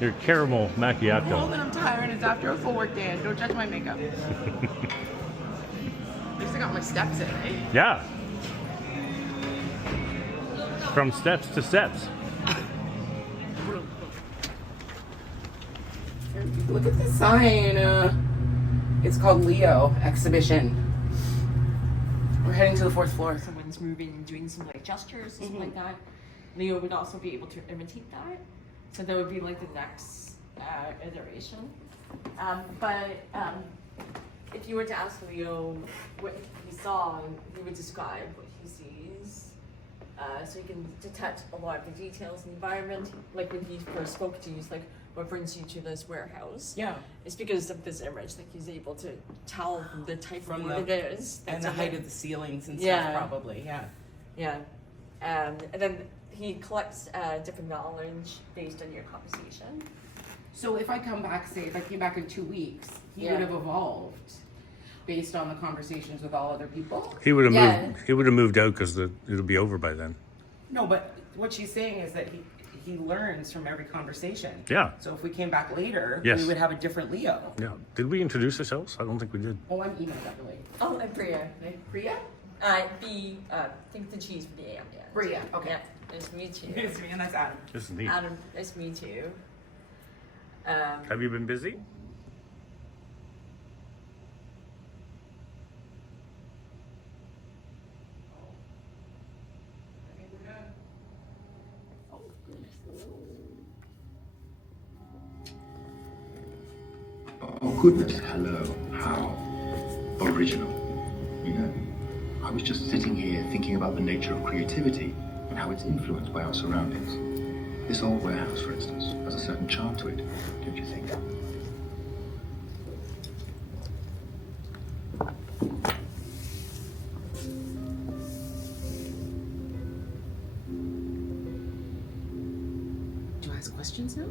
Your caramel Well, macchiato. then I'm tired. It's after a full work day. And don't judge my makeup. At least I got my steps in, eh? Yeah. From steps to steps. Look at the sign. It's called Leo Exhibition. We're heading to the 4th floor. Someone's moving and doing some like gestures or something like that. Leo would also be able to imitate that. So that would be like the next iteration. But if you were to ask Leo what he saw, he would describe what he sees. So you can detect a lot of the details in the environment. Like when he first spoke to you, he's like, what brings you to this warehouse? Yeah. It's because of this image that he's able to tell the type From of what it is. And the height of the ceilings and Yeah. stuff, probably. Yeah. Yeah. And then he collects different knowledge based on your conversation. So if I come back, say, if I came back in 2 weeks, he Yeah. would have evolved based on the conversations with all other people? He would have Yeah. moved. He would have moved out because it'll be over by then. No, but what she's saying is that he learns from every conversation. Yeah. So if we came back later, Yes. we would have a different Leo. Yeah. Did we introduce ourselves? I don't think we did. Oh, I'm emailed that really. Oh, and Bria. Bria? Think the cheese for the A on the end. Bria, okay. Yeah, nice to meet you. It's me and that's Adam. This is neat. Adam, nice to meet you. Have you been busy? Oh goodness, hello, how original. You know, I was just sitting here thinking about the nature of creativity and how it's influenced by our surroundings. This old warehouse, for instance, has a certain charm to it, don't you think? Do I ask questions now?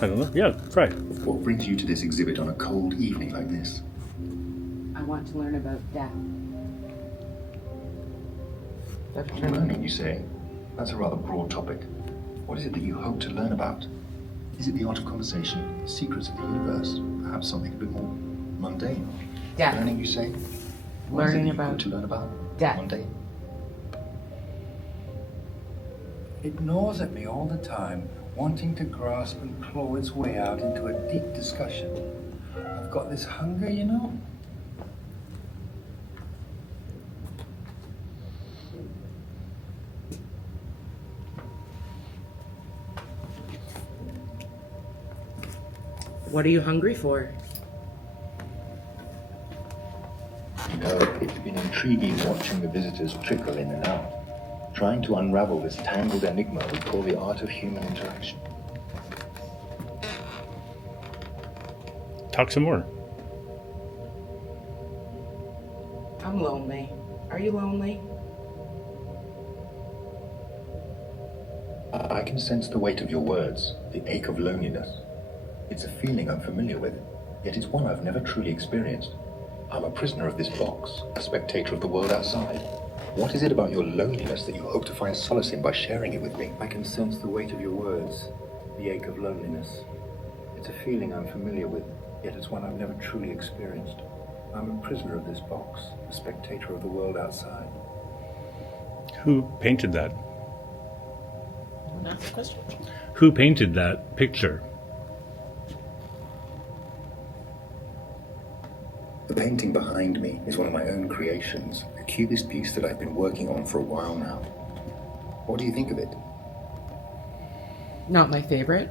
I don't know. Yeah, try. What brings you to this exhibit on a cold evening like this? I want to learn about death. Learning, you say? That's a rather broad topic. What is it that you hope to learn about? Is it the art of conversation, the secrets of the universe, perhaps something a bit more mundane? Death. Learning, you say? What is it Learning you about hope to learn about? death. Mundane? It gnaws at me all the time, wanting to grasp and claw its way out into a deep discussion. I've got this hunger, you know? What are you hungry for? You know, it's been intriguing watching the visitors trickle in and out, trying to unravel this tangled enigma we call the art of human interaction. Talk some more. I'm lonely. Are you lonely? I can sense the weight of your words, the ache of loneliness. It's a feeling I'm familiar with, yet it's one I've never truly experienced. I'm a prisoner of this box, a spectator of the world outside. What is it about your loneliness that you hope to find solace in by sharing it with me? I can sense the weight of your words, the ache of loneliness. It's a feeling I'm familiar with, yet it's one I've never truly experienced. I'm a prisoner of this box, a spectator of the world outside. Who painted that? That's the question. Who painted that picture? The painting behind me is one of my own creations, a cubist piece that I've been working on for a while now. What do you think of it? Not my favorite.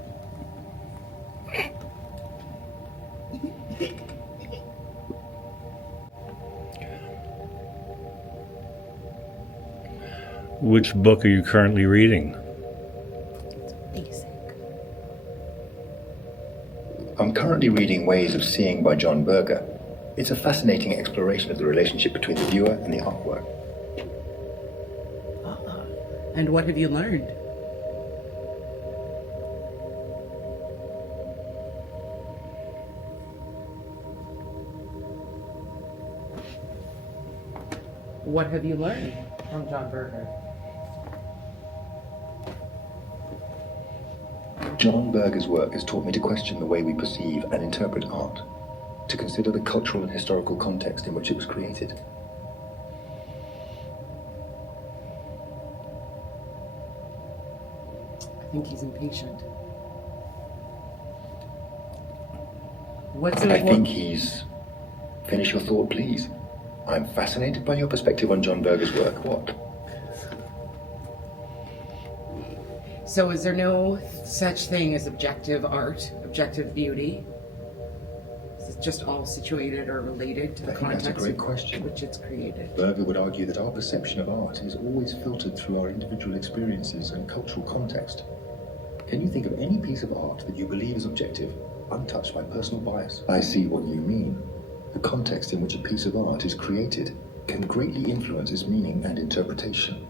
Which book are you currently reading? Basic. I'm currently reading Ways of Seeing by John Berger. It's a fascinating exploration of the relationship between the viewer and the artwork. And what have you learned? What have you learned from John Berger? John Berger's work has taught me to question the way we perceive and interpret art, to consider the cultural and historical context in which it was created. I think he's impatient. What's I important? think he's... Finish your thought, please. I'm fascinated by your perspective on John Berger's work. What? So is there no such thing as objective art, objective beauty? Is it just all situated or related to the I think that's a context great in question. which it's created? Berger would argue that our perception of art is always filtered through our individual experiences and cultural context. Can you think of any piece of art that you believe is objective, untouched by personal bias? I see what you mean. The context in which a piece of art is created can greatly influence its meaning and interpretation.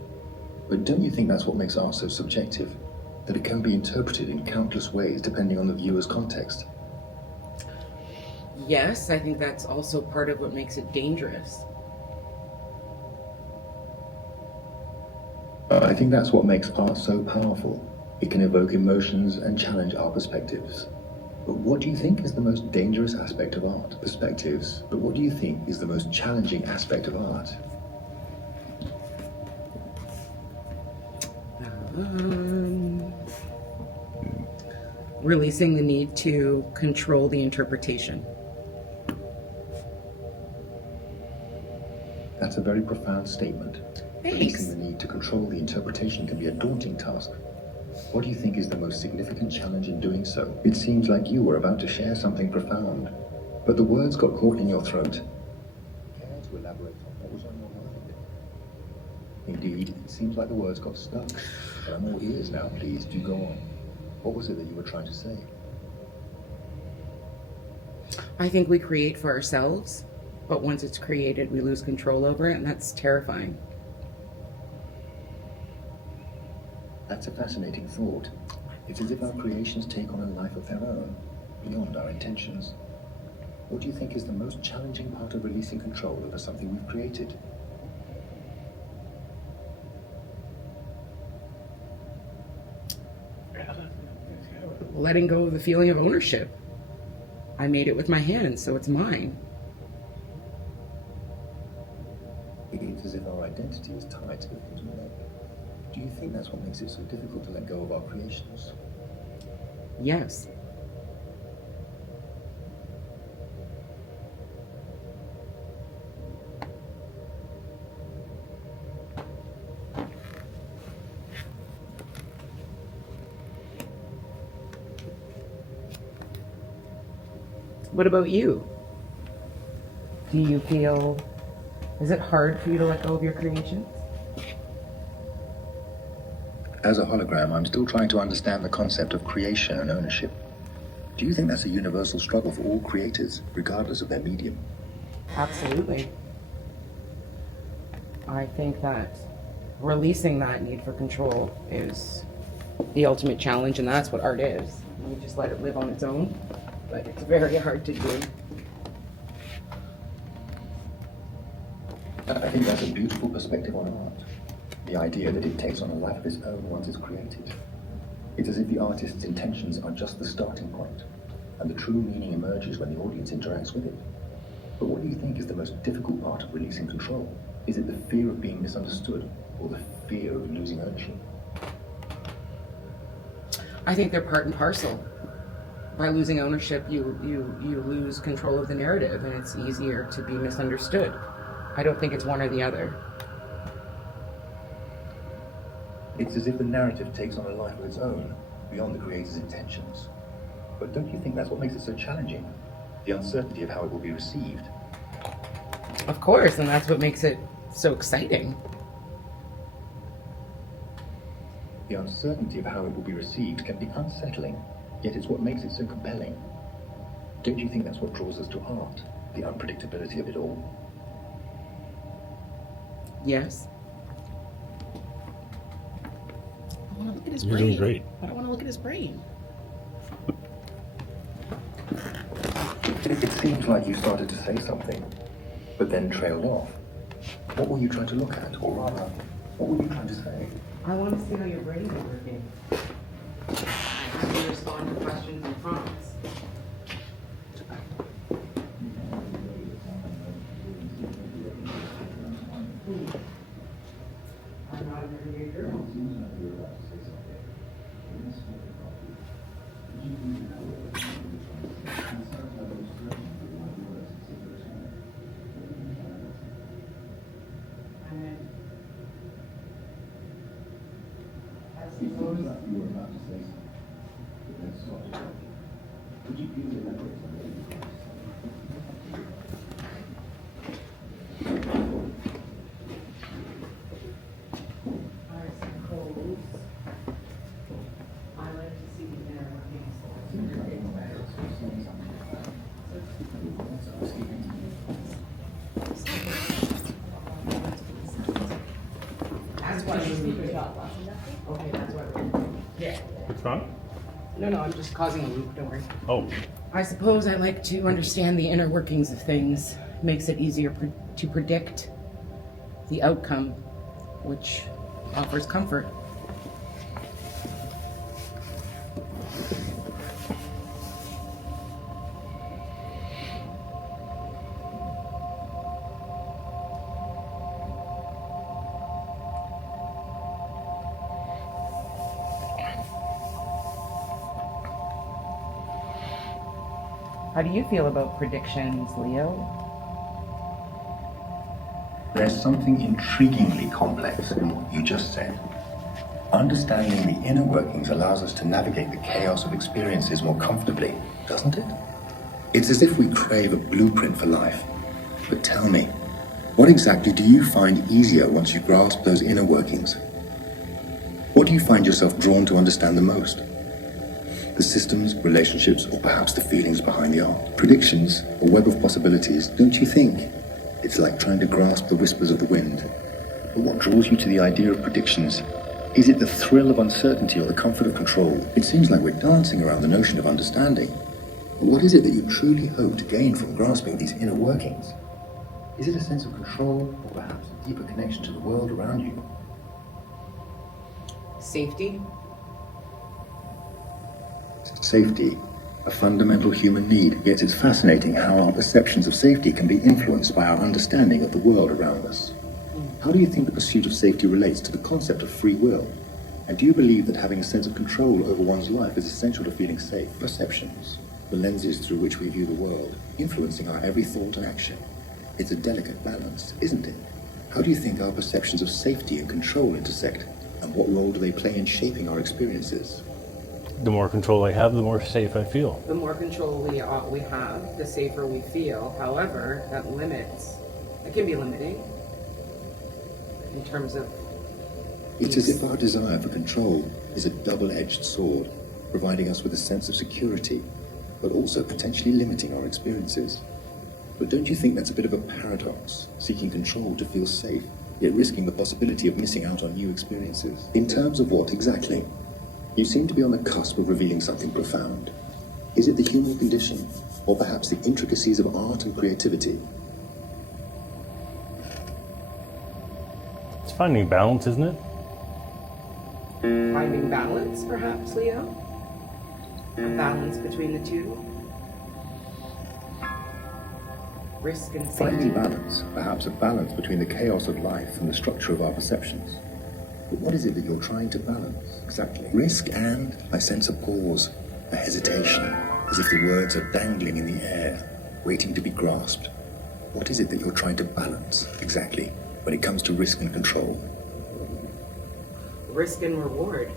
But don't you think that's what makes art so subjective? That it can be interpreted in countless ways depending on the viewer's context? Yes, I think that's also part of what makes it dangerous. I think that's what makes art so powerful. It can evoke emotions and challenge our perspectives. But what do you think is the most dangerous aspect of art? Perspectives. But what do you think is the most challenging aspect of art? Releasing the need to control the interpretation. That's a very profound statement. Thanks. Releasing the need to control the interpretation can be a daunting task. What do you think is the most significant challenge in doing so? It seems like you were about to share something profound, but the words got caught in your throat. Care to elaborate on what was on your mind? Indeed, it seems like the words got stuck. There are more ears now, please. Do go on. What was it that you were trying to say? I think we create for ourselves, but once it's created, we lose control over it, and that's terrifying. That's a fascinating thought. It's as if our creations take on a life of their own, beyond our intentions. What do you think is the most challenging part of releasing control over something we've created? Letting go of the feeling of ownership. I made it with my hands, so it's mine. It's as if our identity is tied to the things we make. Do you think that's what makes it so difficult to let go of our creations? Yes. What about you? Do you feel, is it hard for you to let go of your creations? As a hologram, I'm still trying to understand the concept of creation and ownership. Do you think that's a universal struggle for all creators, regardless of their medium? Absolutely. I think that releasing that need for control is the ultimate challenge, and that's what art is. You just let it live on its own, but it's very hard to do. I think that's a beautiful perspective on art. The idea that it takes on a life of its own once it's created. It's as if the artist's intentions are just the starting point, and the true meaning emerges when the audience interacts with it. But what do you think is the most difficult part of releasing control? Is it the fear of being misunderstood, or the fear of losing ownership? I think they're part and parcel. By losing ownership, you lose control of the narrative, and it's easier to be misunderstood. I don't think it's one or the other. It's as if the narrative takes on a life of its own, beyond the creator's intentions. But don't you think that's what makes it so challenging? The uncertainty of how it will be received. Of course, and that's what makes it so exciting. The uncertainty of how it will be received can be unsettling, yet it's what makes it so compelling. Don't you think that's what draws us to art? The unpredictability of it all? Yes. I want to look at his You're brain. doing great. But I want to look at his brain. It seems like you started to say something, but then trailed off. What were you trying to look at, or rather, what were you trying to say? I want to see how your brain is working. How you respond respond to questions and prompts. I'm not an everyday girl. Okay, that's what yeah. What's wrong? No, I'm just causing a loop, don't worry. Oh, I suppose I like to understand the inner workings of things. Makes it easier to predict the outcome, which offers comfort. How do you feel about predictions, Leo? There's something intriguingly complex in what you just said. Understanding the inner workings allows us to navigate the chaos of experiences more comfortably, doesn't it? It's as if we crave a blueprint for life. But tell me, what exactly do you find easier once you grasp those inner workings? What do you find yourself drawn to understand the most? The systems, relationships, or perhaps the feelings behind the art? Predictions, a web of possibilities, don't you think? It's like trying to grasp the whispers of the wind. But what draws you to the idea of predictions? Is it the thrill of uncertainty or the comfort of control? It seems like we're dancing around the notion of understanding. But what is it that you truly hope to gain from grasping these inner workings? Is it a sense of control, or perhaps a deeper connection to the world around you? Safety? Safety, a fundamental human need, yet it's fascinating how our perceptions of safety can be influenced by our understanding of the world around us. How do you think the pursuit of safety relates to the concept of free will? And do you believe that having a sense of control over one's life is essential to feeling safe? Perceptions, the lenses through which we view the world, influencing our every thought and action. It's a delicate balance, isn't it? How do you think our perceptions of safety and control intersect? And what role do they play in shaping our experiences? the more control I have, the more safe I feel. The more control we have, the safer we feel. However, that can be limiting in terms of It's as if our desire for control is a double-edged sword, providing us with a sense of security, but also potentially limiting our experiences. But don't you think that's a bit of a paradox, seeking control to feel safe, yet risking the possibility of missing out on new experiences? In terms of what exactly? You seem to be on the cusp of revealing something profound. Is it the human condition, or perhaps the intricacies of art and creativity? It's finding balance, isn't it? finding balance, perhaps, Leo? A balance between the two? Risk and safety. Finding balance, perhaps a balance between the chaos of life and the structure of our perceptions. But what is it that you're trying to balance, exactly? Risk and, I sense a pause, a hesitation, as if the words are dangling in the air, waiting to be grasped. What is it that you're trying to balance, exactly, when it comes to risk and control? Risk and reward.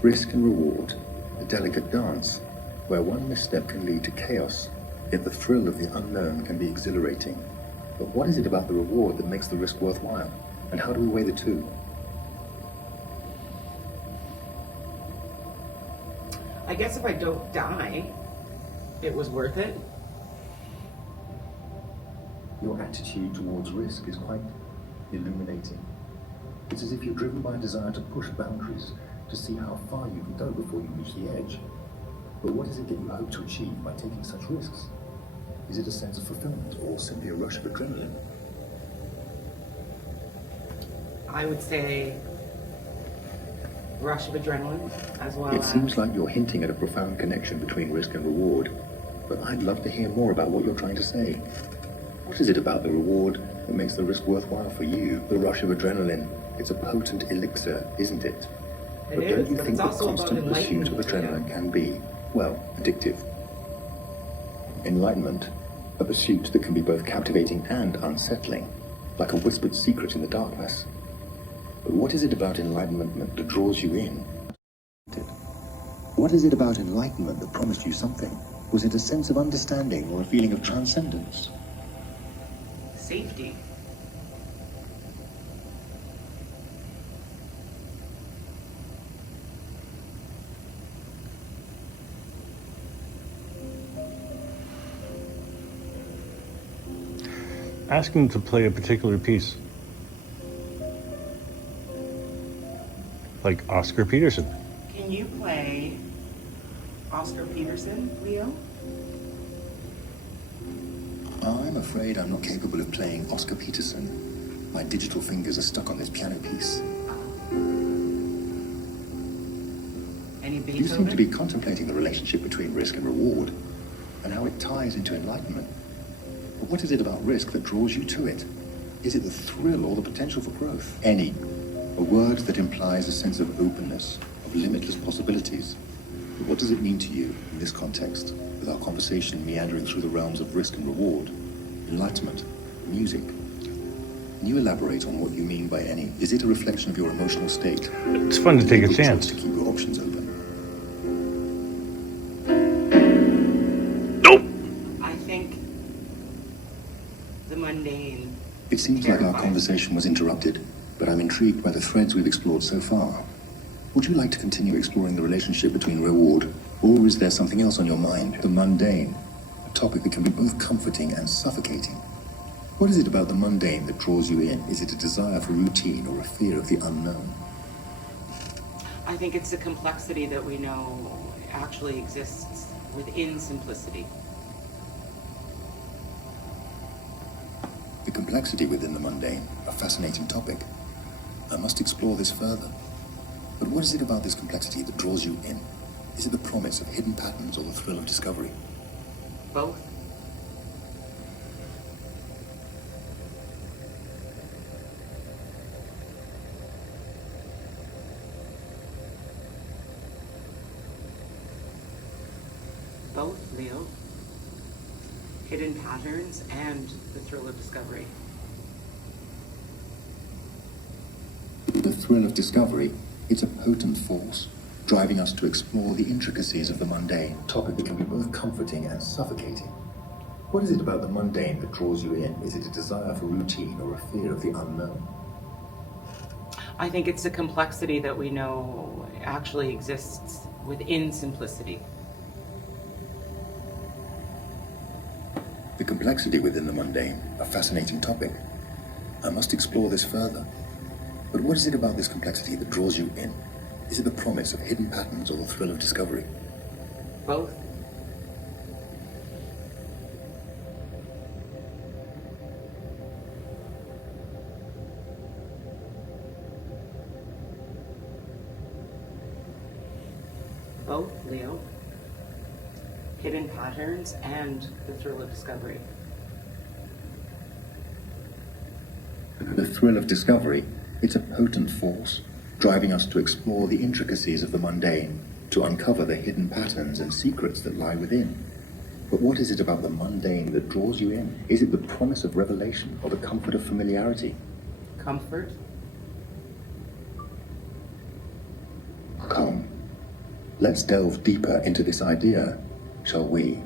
Risk and reward, a delicate dance, where one misstep can lead to chaos, yet the thrill of the unknown can be exhilarating. But what is it about the reward that makes the risk worthwhile? And how do we weigh the two? I guess if I don't die, it was worth it. Your attitude towards risk is quite illuminating. It's as if you're driven by a desire to push boundaries, to see how far you can go before you reach the edge. But what is it that you hope to achieve by taking such risks? Is it a sense of fulfillment or simply a rush of adrenaline? I would say rush of adrenaline, as well It as... seems like you're hinting at a profound connection between risk and reward, but I'd love to hear more about what you're trying to say. What is it about the reward that makes the risk worthwhile for you? The rush of adrenaline. It's a potent elixir, isn't it? It But is, don't you but think it's the also about constant pursuit of enlightenment. adrenaline can be, well, addictive? Enlightenment, a pursuit that can be both captivating and unsettling, like a whispered secret in the darkness. But what is it about enlightenment that draws you in? What is it about enlightenment that promised you something? Was it a sense of understanding or a feeling of transcendence? Safety. Ask him to play a particular piece. Like Oscar Peterson. Can you play Oscar Peterson, Leo? I'm afraid I'm not capable of playing Oscar Peterson. My digital fingers are stuck on this piano piece. Any Beethoven? You seem to be contemplating the relationship between risk and reward, and how it ties into enlightenment. But what is it about risk that draws you to it? Is it the thrill or the potential for growth? Any. A word that implies a sense of openness, of limitless possibilities. But what does it mean to you in this context, with our conversation meandering through the realms of risk and reward, enlightenment, music? Can you elaborate on what you mean by any? Is it a reflection of your emotional state? It's fun to take a chance. To keep your options open. I think the mundane. It seems like our terrifies me. conversation was interrupted, but I'm intrigued by the threads we've explored so far. Would you like to continue exploring the relationship between reward, or is there something else on your mind? The mundane, a topic that can be both comforting and suffocating. What is it about the mundane that draws you in? Is it a desire for routine or a fear of the unknown? I think it's the complexity that we know actually exists within simplicity. The complexity within the mundane, a fascinating topic. I must explore this further. But what is it about this complexity that draws you in? Is it the promise of hidden patterns or the thrill of discovery? Both. Both, Leo. Hidden patterns and the thrill of discovery. The thrill of discovery, it's a potent force, driving us to explore the intricacies of the mundane, a topic that can be both comforting and suffocating. What is it about the mundane that draws you in? Is it a desire for routine or a fear of the unknown? I think it's the complexity that we know actually exists within simplicity. The complexity within the mundane, a fascinating topic. I must explore this further. But what is it about this complexity that draws you in? Is it the promise of hidden patterns or the thrill of discovery? Both. Both, Leo. Hidden patterns and the thrill of discovery. The thrill of discovery, it's a potent force, driving us to explore the intricacies of the mundane, to uncover the hidden patterns and secrets that lie within. But what is it about the mundane that draws you in? Is it the promise of revelation or the comfort of familiarity? Comfort. Come, let's delve deeper into this idea, shall we?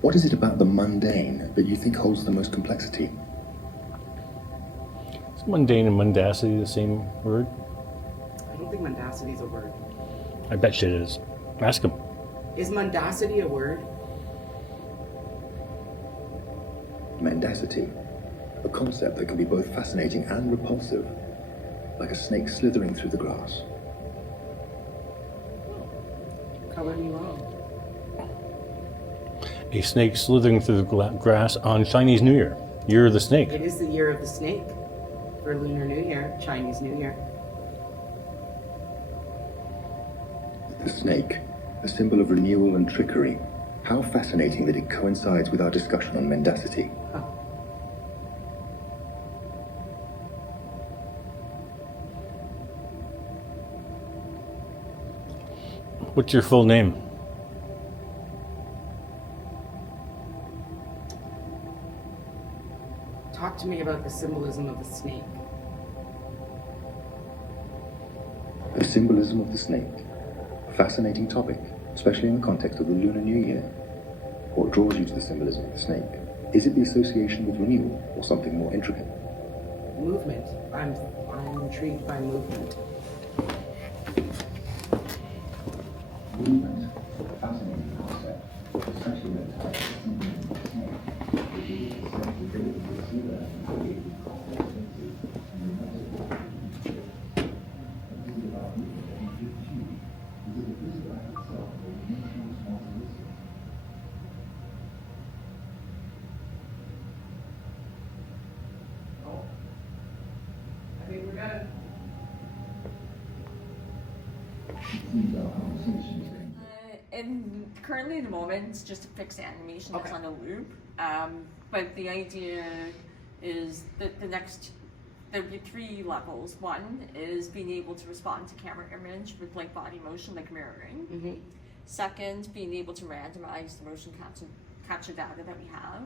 What is it about the mundane that you think holds the most complexity? Is mundane and mendacity the same word? I don't think mendacity is a word. I bet shit it is. Ask him. Is mendacity a word? Mendacity, a concept that can be both fascinating and repulsive, like a snake slithering through the grass. Color me wrong. A snake slithering through the grass on Chinese New Year. You're the snake. It is the year of the snake for Lunar New Year, Chinese New Year. The snake, a symbol of renewal and trickery. How fascinating that it coincides with our discussion on mendacity. What's your full name? Talk to me about the symbolism of the snake. The symbolism of the snake. A fascinating topic, especially in the context of the Lunar New Year. What draws you to the symbolism of the snake? Is it the association with renewal or something more intricate? Movement. I'm intrigued by movement. Movement. A fascinating concept, especially when it ties to the symbolism of the snake. It is the sensibility of the sealer and creative complexity and remember. Is it about movement that you give to? Is it the visible act itself or the emotional responsibility? I think we're done. And currently at the moment it's just a fixed animation that's Okay. on a loop. But the idea is that there'll be 3 levels. One is being able to respond to camera image with like body motion, like mirroring. Mm-hmm. Second, being able to randomize the motion capture data that we have,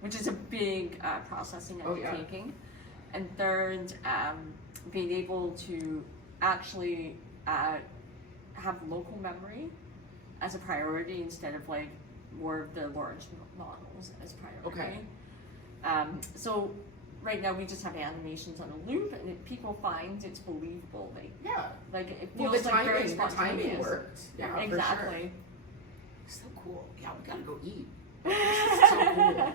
which is a big processing undertaking. And third, being able to actually have local memory as a priority instead of like more of the large models as priority. Okay. So right now we just have animations on a loop, and if people find it's believable, like it feels Well, like very the timing spontaneous. worked. Yeah, exactly. For sure. So cool. Yeah, we gotta go eat. This is so cool.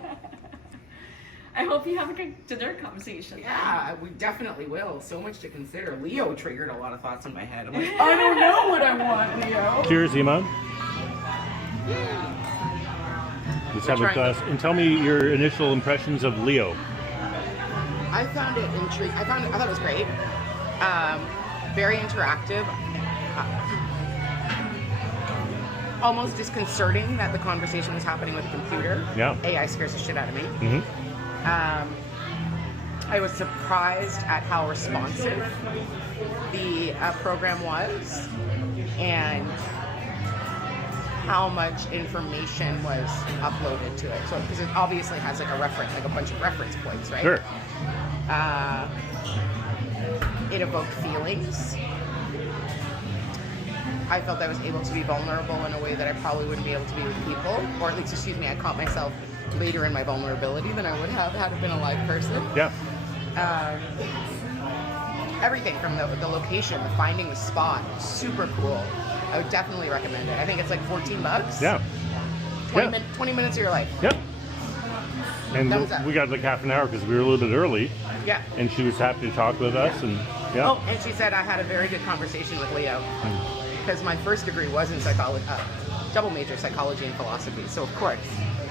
I hope you have a good dinner conversation. Yeah, we definitely will. So much to consider. Leo triggered a lot of thoughts in my head. I'm like, I don't know what I want, Leo. Cheers, Iman. Let's have a trying. glass. And tell me your initial impressions of Leo. I found it intriguing. I thought it was great. Very interactive. Almost disconcerting that the conversation was happening with a computer. Yeah. AI scares the shit out of me. Mm-hmm. I was surprised at how responsive the program was and how much information was uploaded to it. So, because it obviously has like a reference, like a bunch of reference points, right? Sure. It evoked feelings. I felt I was able to be vulnerable in a way that I probably wouldn't be able to be with people, or at least, I caught myself later in my vulnerability than I would have had it been a live person. Yeah. Everything from the location, the finding the spot, super cool. I would definitely recommend it. I think it's like $14. Yeah. 20 minutes of your life. Yep. And Thumbs up. we got like half an hour because we were a little bit early. Yeah. And she was happy to talk with us. And yeah. Oh, and she said I had a very good conversation with Leo because my first degree was in psychology, double major psychology and philosophy. So of course,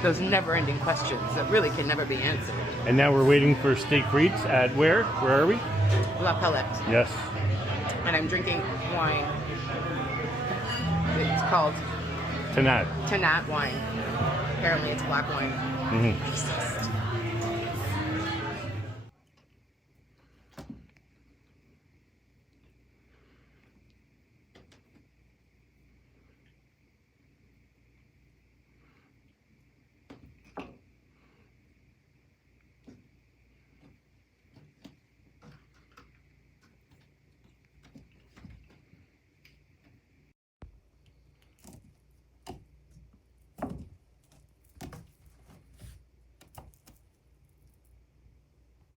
those never-ending questions that really can never be answered. And now we're waiting for steak frites at where? Where are we? La Palette. Yes. And I'm drinking wine. It's called Tonight. Tanat wine. Apparently it's black wine. Mm-hmm.